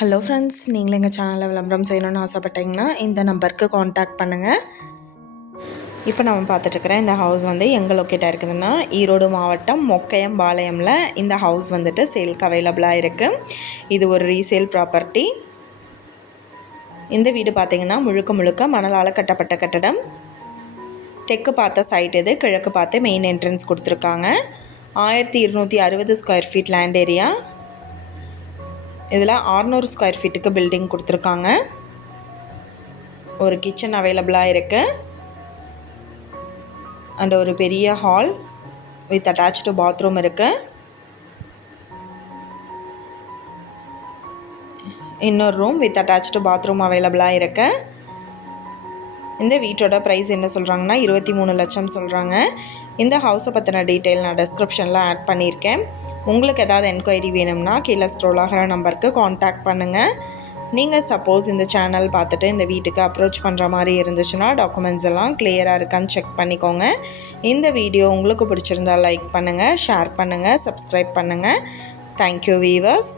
Hello friends, நீங்களும் எங்கள் சேனலில் விளம்பரம் செய்யணும்னு ஆசைப்பட்டீங்கன்னா இந்த நம்பருக்கு காண்டாக்ட் பண்ணுங்கள். இப்போ நம்ம பார்த்துட்ருக்குற இந்த ஹவுஸ் எங்கே லொக்கேட்டாக இருக்குதுன்னா ஈரோடு மாவட்டம் மொக்கையம்பாளையமில் இந்த ஹவுஸ் சேலுக்கு அவைலபிளாக இருக்குது. இது ஒரு ரீசேல் ப்ராப்பர்ட்டி. இந்த வீடு பார்த்திங்கன்னா முழுக்க முழுக்க மணலால் கட்டப்பட்ட கட்டடம். தெற்கு பார்த்த சைட் இது, கிழக்கு பார்த்து மெயின் என்ட்ரன்ஸ் கொடுத்துருக்காங்க. 1260 ஸ்கொயர் ஃபீட் லேண்ட் ஏரியா. இதில் 600 ஸ்கொயர் ஃபீட்டுக்கு பில்டிங் கொடுத்துருக்காங்க. ஒரு கிச்சன் அவைலபிளாக இருக்குது அண்ட் ஒரு பெரிய ஹால் வித் அட்டாச்டு பாத்ரூம் இருக்குது. இன்னொரு ரூம் வித் அட்டாச்டு பாத்ரூம் அவைலபிளாக இருக்குது. இந்த வீட்டோட ப்ரைஸ் என்ன சொல்கிறாங்கன்னா 23 லட்சம் சொல்கிறாங்க. இந்த ஹவுஸை பற்றின டீட்டெயில் நான் டிஸ்கிரிப்ஷனில் ஆட் பண்ணியிருக்கேன். உங்களுக்கு ஏதாவது என்கொயரி வேணும்னா கீழே ஸ்க்ரோல் ஆகிற நம்பருக்கு காண்டாக்ட் பண்ணுங்கள். நீங்கள் சப்போஸ் இந்த சேனல் பார்த்துட்டு இந்த வீட்டுக்கு அப்ரோச் பண்ணுற மாதிரி இருந்துச்சுன்னா டாக்குமெண்ட்ஸ் எல்லாம் கிளியராக இருக்கான்னு செக் பண்ணிக்கோங்க. இந்த வீடியோ உங்களுக்கு பிடிச்சிருந்தால் லைக் பண்ணுங்கள், ஷேர் பண்ணுங்கள், சப்ஸ்கிரைப் பண்ணுங்கள். Thank you viewers.